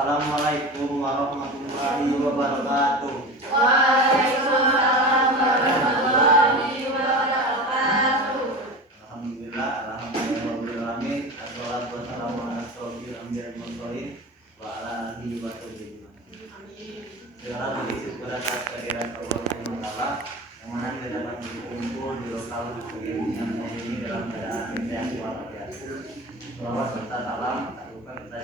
Assalamualaikum warahmatullahi wabarakatuh. Waalaikumsalam warahmatullahi wabarakatuh. Alhamdulillah, alhamdulillahirobbilalamin. Assalatu wassalamu ala asyrofil anbiya'i wal mursalin wa ala alihi wa sahbihi. Segala puji syukur atas kehadiran Allah Subhanahu wa taala yang mana kita dapat berkumpul di lokal yang ini dalam keadaan yang walafiat. Selawat serta salam tak lupa kita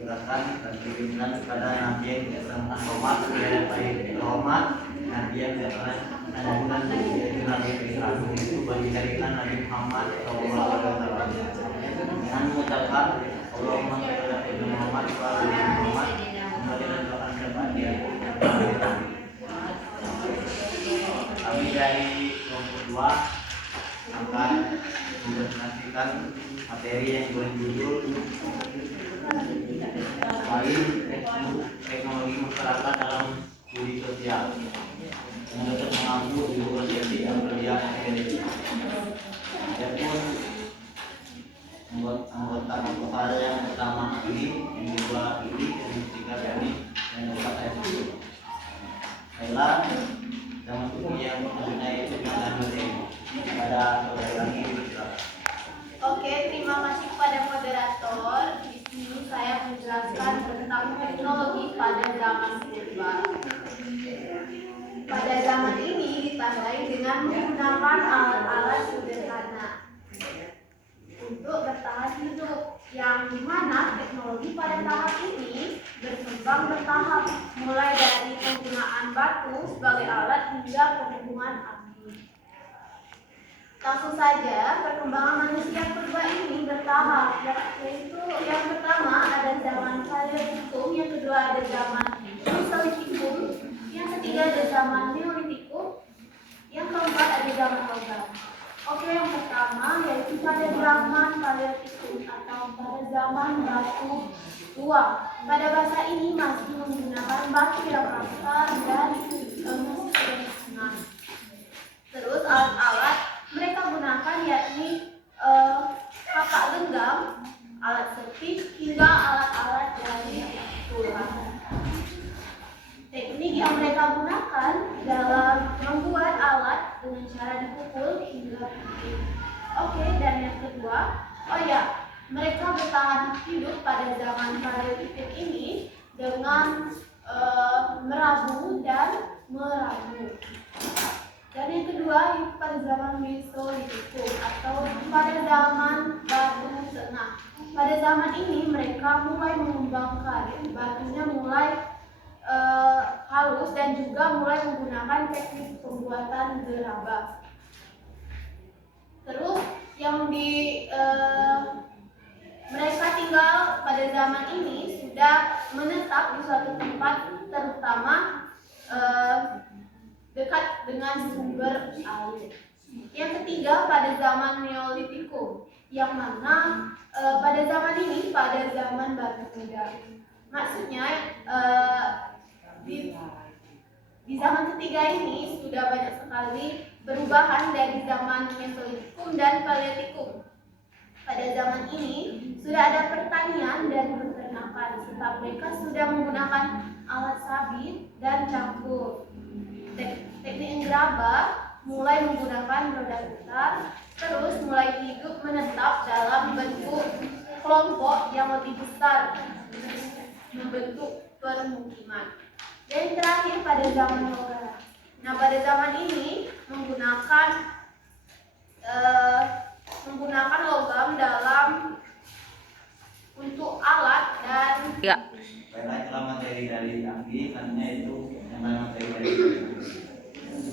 curahkan dan kirimkan kepada Nabi yang kita hormat, yang baik terhormat, Nabi yang kita najukan yaitu Nabi Islam itu bagi syariat Nabi Muhammad Sallallahu Alaihi Wasallam. Dengan mengucapkan Allahumma shalli ala sayyidina Muhammad wa ala ali Muhammad, kembali dan doakan kebahagiaan. Kami dari kelompok 2 akan mempresentasikan materi yang berjudul teknologi masyarakat dalam studi sosial yang dapat mengambil di organisasi dan kerja akademik. Adapun anggota yang pertama ini, yang kedua ini, yang ketiga ini, yang keempat saya sebut. Baiklah, kita masuk yang mengenai dan materi pada saudara lagi. Oke, terima kasih kepada moderator. Di sini saya menjelaskan tentang teknologi pada zaman purba. Pada zaman ini ditandai dengan menggunakan alat-alat sederhana untuk bertahan hidup, yang dimana teknologi pada tahap ini berkembang bertahap, mulai dari penggunaan batu sebagai alat hingga penggunaan api. Langsung saja, perkembangan manusia purba ini bertahap, yaitu yang pertama ada zaman Paleolitikum, yang kedua ada zaman Mesolitikum, yang ketiga ada zaman Neolitikum, yang keempat ada zaman logam. Oke, yang pertama yaitu pada zaman Paleolitikum atau pada zaman batu tua. Pada bahasa ini masih menggunakan batu yang kasar dan masih sederhana. Terus alat-alat mereka gunakan yakni kapak genggam, alat setik, hingga alat-alat dari tulang. Teknik yang mereka gunakan dalam membuat alat dengan cara dipukul hingga putih. Oke, dan yang kedua, mereka bertahan hidup pada zaman Paleolitik ini dengan merabu dan merabu. Dan yang kedua, pada zaman Mesolitikum atau pada zaman batu tengah. Pada zaman ini mereka mulai mengembangkan, batunya mulai halus dan juga mulai menggunakan teknik pembuatan gerabah. Terus yang mereka tinggal pada zaman ini sudah menetap di suatu tempat, terutama dekat dengan sumber air. Yang ketiga pada zaman Neolitikum, yang mana pada zaman ini pada zaman batu muda. Maksudnya di zaman ketiga ini sudah banyak sekali perubahan dari zaman Mesolitikum dan Paleolitikum. Pada zaman ini sudah ada pertanian dan peternakan, serta mereka sudah menggunakan alat sabit dan cangkul. Teknik gerabah mulai menggunakan roda putar, terus mulai hidup menetap dalam bentuk kelompok yang lebih besar, membentuk permukiman. Dan terakhir pada zaman logam. Nah, pada zaman ini menggunakan logam dalam untuk alat dan Baiklah, materi dari Anggi, katanya itu yang materi dari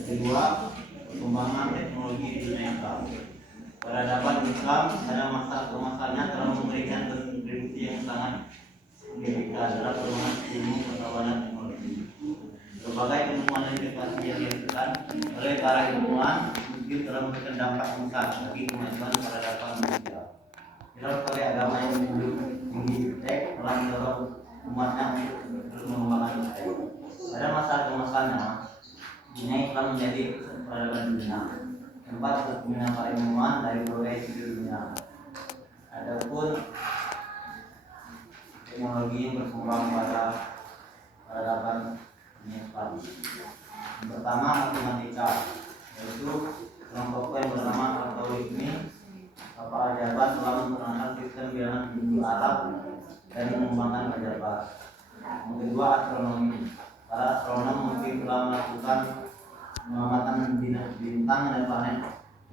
kedua, perkembangan teknologi di dunia yang baru. Peradaban Islam pada masa kemasannya telah memberikan kontribusi yang sangat signifikan dalam perkembangan ilmu pengetahuan teknologi. Berbagai penemuan dan inovasi yang dilakukan oleh para ilmuwan mungkin telah memberikan dampak besar bagi kemajuan peradaban manusia. Kita sebagai agama yang menunjuk tinggi tek telah mendorong umatnya untuk terus mengembangkan ilmu. Pada masa kemasannya, dunia Islam menjadi peradaban dunia, tempat berkumpulnya para ilmuwan dari berbagai sudut dunia. Adapun teknologi yang berkembang pada peradaban dunia cepat. Yang pertama, matematika, yaitu kelompok yang bernama algoritmi peradaban telah memperkenalkan sistem bilangan hijau Arab dan mengembangkan aljabar. Yang kedua, astronomi. Para astronom mungkin telah melakukan pengamatan bintang dan planet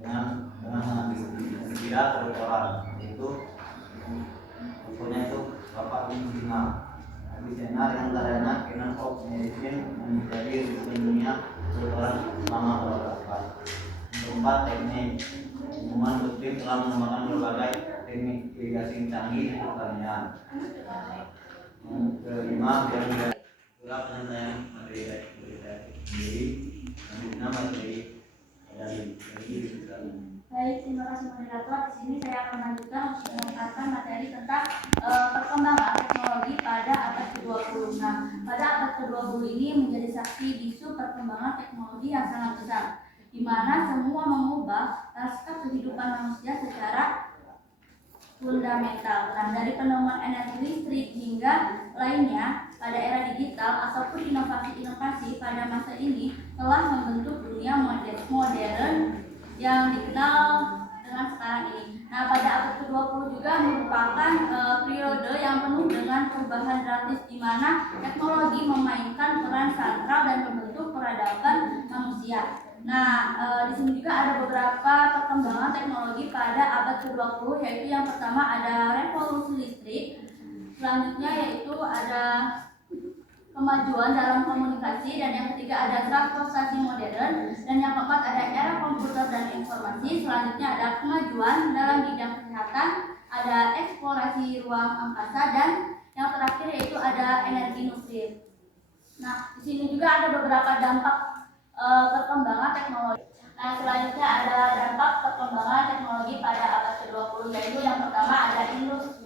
dengan mengambil kedokteran, yaitu contohnya itu Bapak Bima Avicenna yang tadanya Canon of Medicine yang menjadi rujukan dunia kedokteran selama beberapa tahun. Keempat, teknik. Ilmuwan rutin telah mengembangkan berbagai teknik irigasi canggih di pertanian. Yang kelima, biologi. Itulah penyampaian materi sendiri. Selanjutnya materi dari Baik, terima kasih moderator. Di sini saya akan lanjutkan untuk mengungkapkan materi tentang perkembangan teknologi pada abad ke-20. Nah, pada abad ke-20 ini menjadi saksi bisu perkembangan teknologi yang sangat besar, di mana semua mengubah lanskap kehidupan manusia secara fundamental. Nah, dari penemuan energi listrik hingga lainnya pada era digital ataupun inovasi-inovasi pada masa ini telah membentuk dunia modern yang dikenal dengan sekarang ini. Nah, pada abad ke-20 juga merupakan periode yang penuh dengan perubahan drastis di mana teknologi memainkan peran sentral dan membentuk peradaban manusia. Nah, di sini juga ada beberapa perkembangan teknologi pada abad ke-20, yaitu yang pertama ada revolusi listrik, selanjutnya yaitu ada kemajuan dalam komunikasi, dan yang ketiga ada transportasi modern, dan yang keempat ada era komputer dan informasi. Selanjutnya ada kemajuan dalam bidang kesehatan, ada eksplorasi ruang angkasa, dan yang terakhir yaitu ada energi nuklir. Nah, di sini juga ada beberapa dampak perkembangan teknologi. Nah, selanjutnya ada dampak perkembangan teknologi pada abad ke-20, yaitu yang pertama ada industrialisasi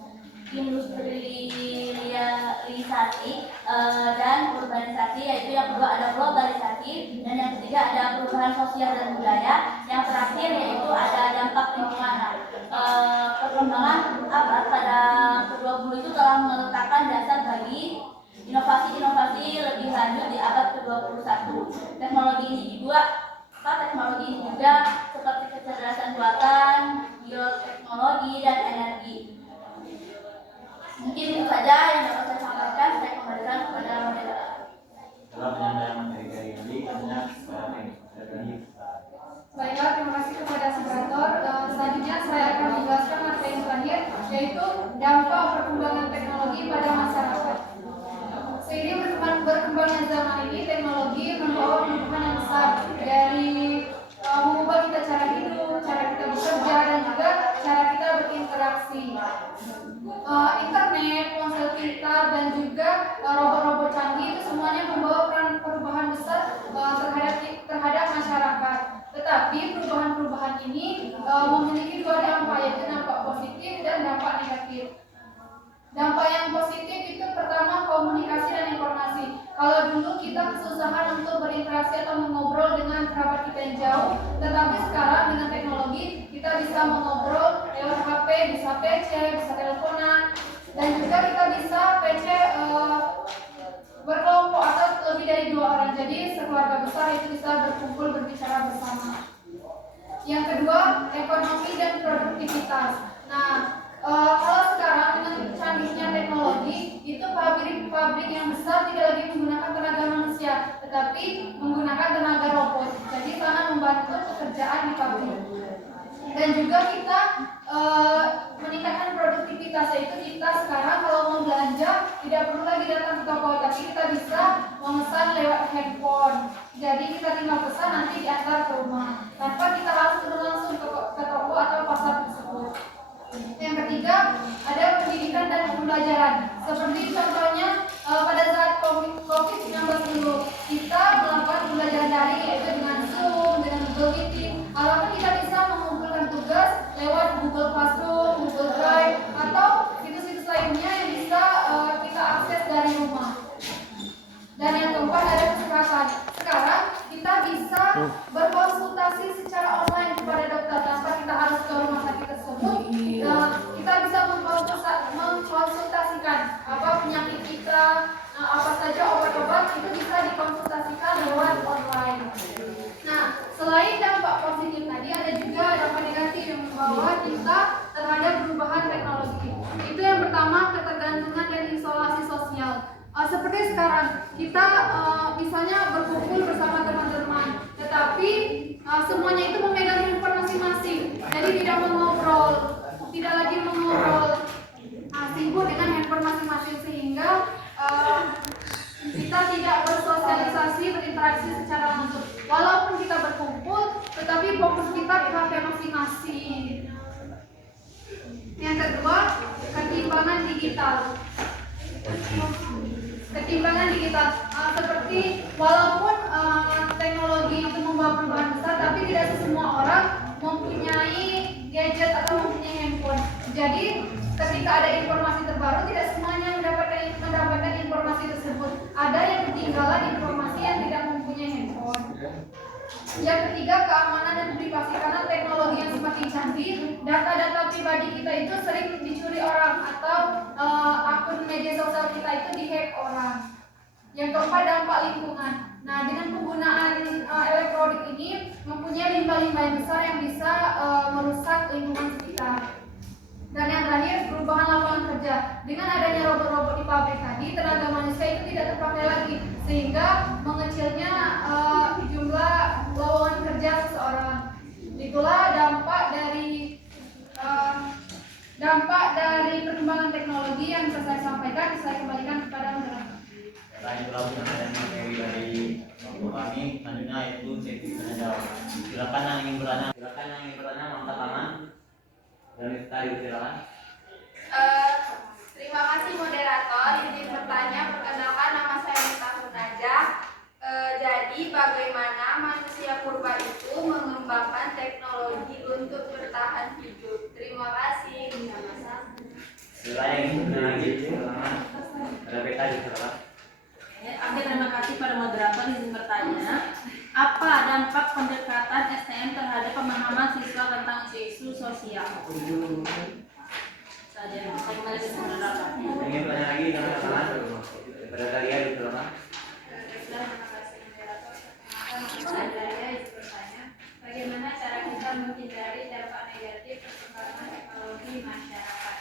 dan urbanisasi, yaitu yang kedua ada globalisasi, dan yang ketiga ada perubahan sosial dan budaya, yang terakhir yaitu ada dampak lingkungan. Perkembangan abad pada ke-20 itu telah meletakkan dasar bagi inovasi-inovasi lebih lanjut di abad ke-21. Teknologi ini juga seperti kecerdasan buatan, bioteknologi, dan energi. Mungkin itu saja yang dapat saya sampaikan. Saya kembalikan kepada moderator. Setelah penyampaian materi dari Andi, hanya Baiklah, terima kasih kepada moderator. Selanjutnya saya akan menjelaskan materi yang terakhir, yaitu dampak perkembangan teknologi pada masyarakat. Seiring berkembangnya zaman ini, teknologi membawa perubahan yang besar, dari mengubah kita cara hidup, cara kita bekerja, dan juga cara kita berinteraksi. Internet, ponsel pintar, dan juga robot-robot canggih itu semuanya membawa perubahan besar terhadap masyarakat. Tetapi perubahan-perubahan ini memiliki dua dampak, yaitu dampak positif dan dampak negatif. Dampak yang positif itu pertama komunikasi dan informasi. Kalau dulu kita kesusahan untuk berinteraksi atau mengobrol dengan kerabat kita yang jauh, tetapi sekarang dengan teknologi kita bisa mengobrol lewat HP, bisa PC, bisa teleponan, dan juga kita bisa PC berkelompok atau lebih dari 2 orang. Jadi sekeluarga besar itu bisa berkumpul berbicara bersama. Yang kedua, ekonomi dan produktivitas. Nah, kalau sekarang dengan canggihnya teknologi, itu pabrik yang besar tidak lagi menggunakan tenaga manusia, tetapi menggunakan tenaga robot. Jadi sangat membantu pekerjaan di pabrik. Dan juga kita meningkatkan produktivitas, yaitu kita sekarang kalau mau belanja tidak perlu lagi datang ke toko, tapi kita bisa memesan lewat handphone. Jadi kita tinggal pesan, nanti diantar ke rumah tanpa kita harus turun langsung ke toko atau pasar tersebut. Yang ketiga, ada pendidikan dan pembelajaran. Seperti contohnya pada saat COVID-19 dulu, kita melakukan pembelajaran daring, yaitu dengan Zoom, dengan Google Meeting. Harapan kita bisa mengumpulkan tugas lewat Google Classroom, Google Drive, atau situs-situs lainnya yang bisa kita akses dari rumah. Dan yang keempat ada kesehatan. Sekarang kita bisa berkonsultasi secara online kepada dokter tanpa kita harus ke rumah sakit tersebut. Kita bisa mengkonsultasikan apa sekarang kita misalnya berkumpul bersama teman-teman, tetapi semuanya itu memegang handphone masing-masing, jadi tidak lagi mengobrol, sibuk dengan handphone masing-masing, sehingga kita tidak bersosialisasi, berinteraksi secara langsung. Walaupun kita berkumpul, tetapi fokus kita di HP masing-masing. Yang kedua, ketimbangan digital. Ketimbangan digital, seperti walaupun teknologi itu membawa perubahan besar, tapi tidak semua orang mempunyai gadget atau mempunyai handphone. Jadi ketika ada informasi terbaru, tidak semuanya mendapatkan informasi tersebut. Ada yang ketinggalan informasi yang tidak mempunyai handphone. Yang ketiga, keamanan dan privasi, karena teknologi yang semakin canggih, data-data pribadi kita itu sering dicuri orang atau akun media sosial kita itu dihack orang. Yang keempat, dampak lingkungan. Nah, dengan penggunaan elektronik ini mempunyai limbah-limbah yang besar yang bisa merusak lingkungan sekitar. Dan yang terakhir, perubahan lapangan kerja. Dengan adanya robot-robot di pabrik tadi, tenaga manusia itu tidak terpakai lagi, sehingga mengecilnya jumlah lowongan kerja seseorang. Itulah dampak dari perkembangan teknologi yang bisa saya sampaikan. Saya kembalikan kepada moderator. Selain itu yang materi dari waktu kami, selanjutnya itu sesi penjawab. Silakan yang ingin bertanya angkat tangan. Dan tadi silakan. Terima kasih moderator. Izin bertanya, perkenalkan nama saya Mita Munajah. Jadi bagaimana manusia purba itu mengembangkan teknologi untuk bertahan hidup? Terima kasih. Silakan yang ingin lagi, silakan. Ada beta di silakan. Oke, terima kasih pada moderator. Izin bertanya, apa dampak pendekatan STM terhadap pemahaman siswa tentang isu-isu sosial? Saja, saya kembali ke moderator. Ingin bertanya lagi, jangan tangan. Daripada kalian di silakan. Saya izin bertanya, bagaimana cara kita menghindari dampak negatif perkembangan teknologi masyarakat?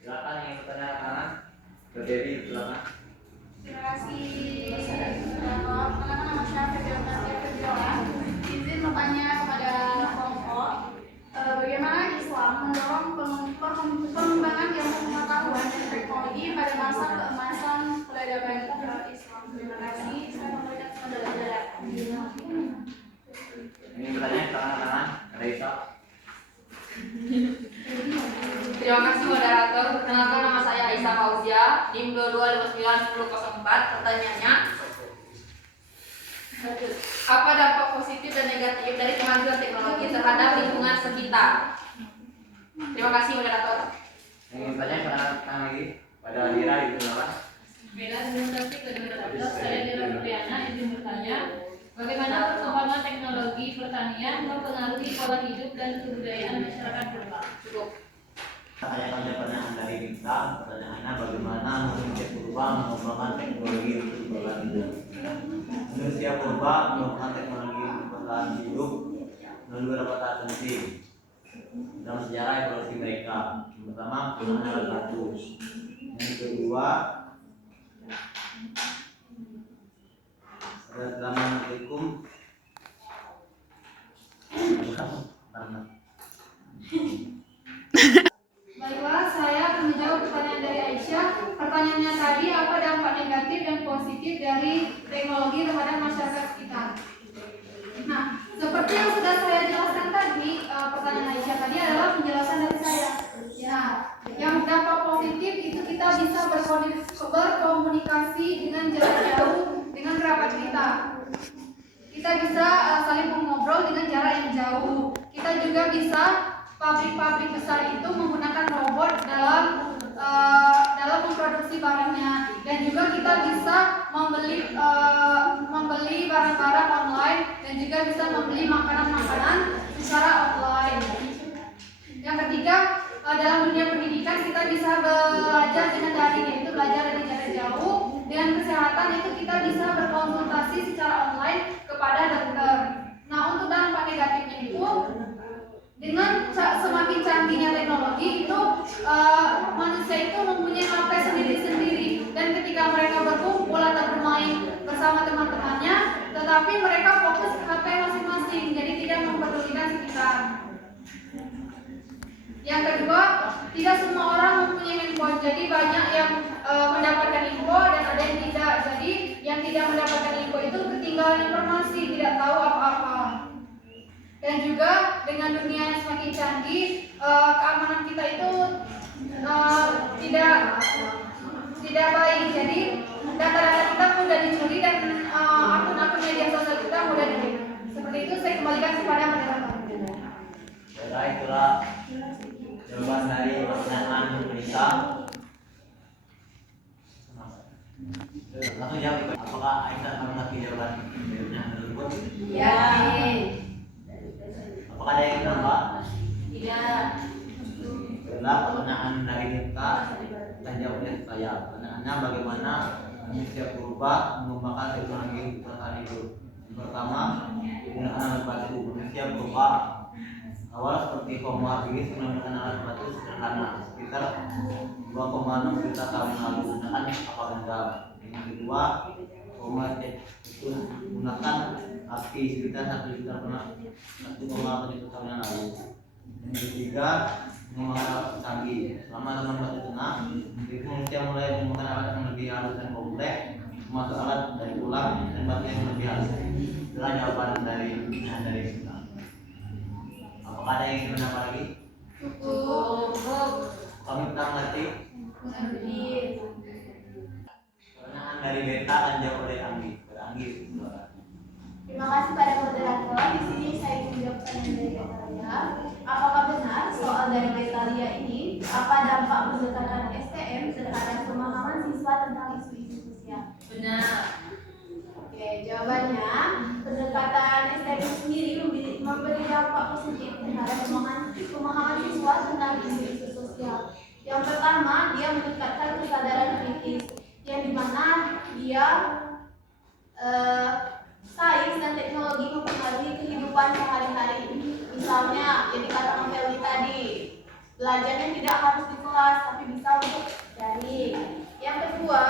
Silakan yang bertanya tangan. Berdiri silakan. Terima kasih. Nama saya Ferdiola. Izin bertanya kepada kelompok, bagaimana Islam mendorong pengembangan ilmu pengetahuan dan teknologi pada masa keemasan peradaban Islam. Terima kasih. Saya memberikan moderator. Ini bertanya tangan. Raisa. Terima kasih moderator. Perkenalkan nama saya Aisyah Fauzia, NIM 22591004. Pertanyaannya, apa dampak positif dan negatif dari kemajuan teknologi terhadap lingkungan sekitar? Terima kasih moderator. Ingin bertanya tangan lagi pada Dira di silakan. Bella Demokrasi ke-12, saya Dira Fitriana, izin bertanya, bagaimana perkembangan teknologi pertanian mempengaruhi pola hidup dan kebudayaan masyarakat purba? Cukup. Pertanyaan dari Bintang, pertanyaannya bagaimana manusia purba mengembangkan teknologi untuk bertahan hidup. Manusia purba mengembangkan teknologi untuk bertahan hidup melalui beberapa tahap penting dalam sejarah evolusi mereka. Yang pertama, penggunaan alat bantu. Yang kedua, Assalamualaikum. Baiklah, saya akan menjawab pertanyaan dari Aisyah. Pertanyaannya tadi, apa dampak negatif dan positif dari teknologi terhadap masyarakat sekitar? Nah, seperti yang sudah saya jelaskan tadi, pertanyaan Aisyah tadi adalah penjelasan dari saya. Ya, yang dampak positif itu kita bisa berkomunikasi dengan jarak jauh dengan kerabat kita. Kita bisa saling mengobrol dengan jarak yang jauh. Kita juga bisa pabrik-pabrik besar itu menggunakan robot dalam memproduksi barangnya, dan juga kita bisa membeli barang-barang online dan juga bisa membeli makanan-makanan secara online. Yang ketiga, dalam dunia pendidikan kita bisa belajar dengan daring, yaitu belajar dari jarak jauh. Dengan kesehatan itu kita bisa berkonsultasi secara online kepada dokter. Nah, untuk dampak negatifnya itu dengan semakin canggih canggihnya teknologi itu manusia itu mempunyai HP sendiri-sendiri, dan ketika mereka berkumpul atau bermain bersama teman-temannya, tetapi mereka fokus ke HP masing-masing, jadi tidak mempedulikan sekitar. Yang kedua, tidak semua orang mempunyai handphone, jadi banyak yang mendapatkan info dan ada yang tidak. Jadi yang tidak mendapatkan info itu ketinggalan informasi, tidak tahu apa-apa. Dan juga dengan dunia yang semakin canggih, keamanan kita itu tidak baik. Jadi data-data kita mudah dicuri dan akun-akun media sosial kita mudah dicuri. Seperti itu, saya kembalikan kepada moderator. Itulah jawaban dari pertanyaan Melisa. Langsung jawab. Apakah Aisyah mengerti jawaban pertanyaan tersebut? Ya. Apakah ada yang ingin menambah? Tidak. Itulah pertanyaan dari kita dan jawabnya saya. Pertanyaannya, bagaimana manusia purba mengembangkan teknologi bertahan hidup? Yang pertama, menggunakan alat batu. Manusia purba awal seperti Homo habilis menggunakan alat batu sederhana sekitar 2,6 juta tahun lalu. Menggunakan kapal genggam. Yang kedua, Homo itu menggunakan api sekitar 1 juta tahun yang lalu. Yang ketiga, menggunakan alat canggih. Selama zaman Batu Tengah, manusia mulai menggunakan alat yang lebih halus dan kompleks, termasuk alat dari tulang dan batu yang lebih halus. Itulah jawaban dari kita. Apakah ada yang ingin menambah lagi? Cukup. Kami kita mengerti. Pertanyaan dari Beta akan dijawab oleh Anggi. Anggi, Terima kasih pada moderator. Di sini saya ingin menjawab pertanyaan dari Betalia. Apakah benar soal dari Betalia ini? Apa dampak pendekatan STM terhadap pemahaman siswa tentang isu-isu sosial? Benar. Oke, jawabannya pendekatan STM sendiri memberi dampak positif terhadap pemahaman siswa tentang isu-isu sosial. Yang pertama, dia meningkatkan kesadaran kritis, yang dimana dia sains dan teknologi mempengaruhi kehidupan sehari-hari. Misalnya yang dikatakan Feli tadi, belajarnya tidak harus di kelas tapi bisa untuk daring. Yang kedua,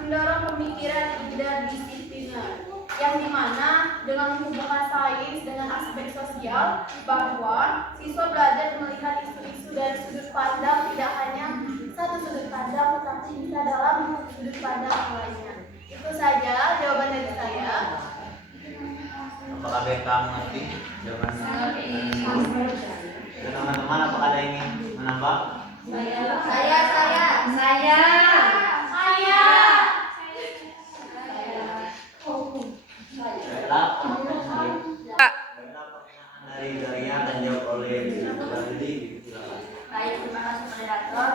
mendorong pemikiran interdisipliner, yang dimana dengan menghubungkan sains dengan aspek sosial, bahwa siswa belajar melihat isu-isu dari sudut pandang tidak hanya satu sudut pandang, tetapi bisa dalam sudut pandang yang lainnya. Itu saja jawaban dari saya. Apakah Beta mengerti jawabannya? Dan teman-teman, apakah ada yang ingin menambah? Saya. Baiklah, pertanyaan dari Daria akan dijawab oleh Badri. Silakan. Baik, terima kasih moderator.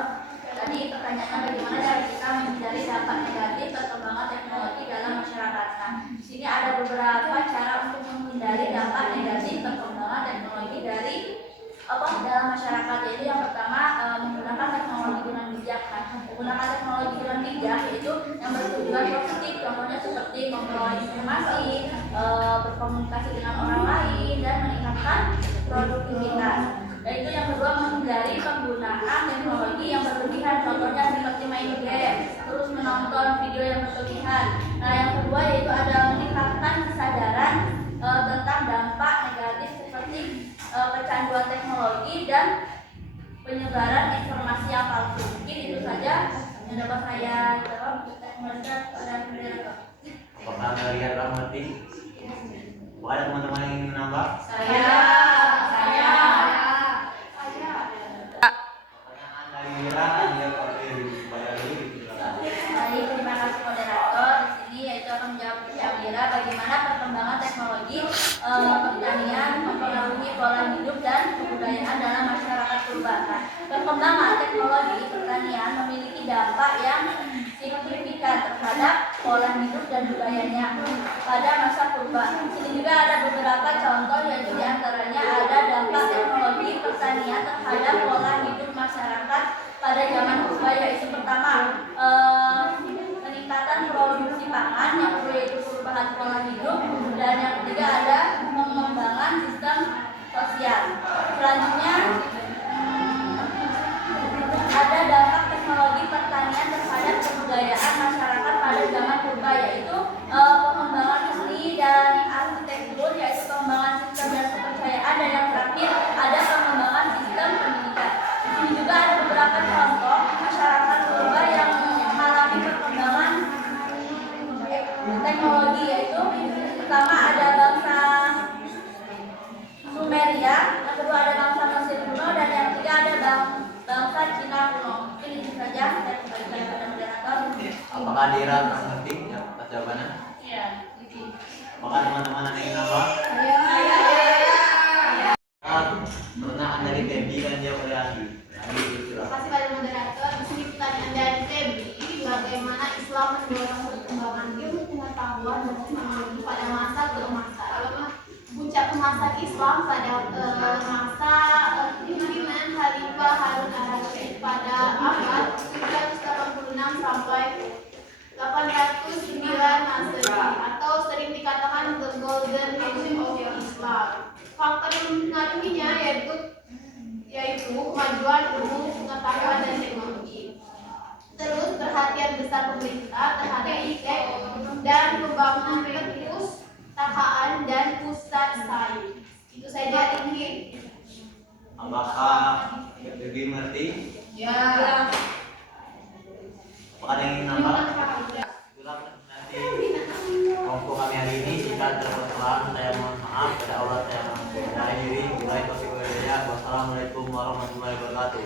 Tadi pertanyaannya bagaimana cara kita menghindari dampak negatif perkembangan teknologi dalam masyarakat. Nah, di sini ada beberapa cara untuk menghindari dampak negatif perkembangan teknologi dalam masyarakat. Jadi yang pertama, menggunakan teknologi dengan bijak. Nah, menggunakan teknologi dengan bijak yaitu yang bertujuan positif, contohnya seperti memperoleh informasi, berkomunikasi dengan orang lain, dan meningkatkan produktivitas. Dan itu yang kedua, menghindari penggunaan teknologi yang berlebihan, contohnya seperti main game, terus menonton video yang berlebihan. Nah, yang kedua yaitu ada meningkatkan kesadaran tentang dampak negatif seperti kecanduan teknologi dan penyebaran informasi yang palsu. Mungkin itu saja yang dapat saya jawab. Kembalikan pada moderator. Apakah Daria telah mengerti? Apakah ada teman-teman yang ingin menambah? Pertanyaan dari Mira akan dijawab oleh Badri. Silakan. Baik, terima kasih moderator. Di sini yaitu akan menjawab kira-kira bagaimana perkembangan teknologi pertanian mempengaruhi pola hidup dan kebudayaan dalam masyarakat purba. Nah, perkembangan teknologi pertanian memiliki dampak yang signifikan terhadap pola hidup dan budayanya pada masa purba. Di sini juga ada beberapa contoh, yang diantaranya ada dampak teknologi pertanian terhadap pola hidup masyarakat pada zaman purba, yaitu pertama peningkatan produksi pangan, yang kedua yaitu perubahan pola hidup, dan yang ketiga ada pengembangan sistem sosial. Selanjutnya Apakah Dira mengerti ya atas jawabannya? Iya. Apakah teman-teman ada yang nambah? Pernah Anda di Tebi kan jawab oleh Andi. Andi Terima silakan. kasih pada moderator. Di sini pertanyaan dari Febri, bagaimana Islam mendorong perkembangan ilmu pengetahuan dan teknologi pada masa keemasan? Puncak kemasan Islam pada masa pimpinan Khalifah Harun al-Rashid pada abad 386 sampai 809 Masehi atau sering dikatakan the Golden Age of Islam. Faktor yang mempengaruhinya yaitu kemajuan ilmu pengetahuan dan teknologi. Terus perhatian besar pemerintah terhadap iptek dan pembangunan perpustakaan dan pusat sains. Itu saja ini. Apakah Devi mengerti? Ya. Apakah ada yang ingin nambah? Itulah nanti kelompok kami hari ini. Jika terdapat kesalahan, saya mohon maaf. Pada Allah saya mengampuni diri. Wassalamualaikum warahmatullahi wabarakatuh.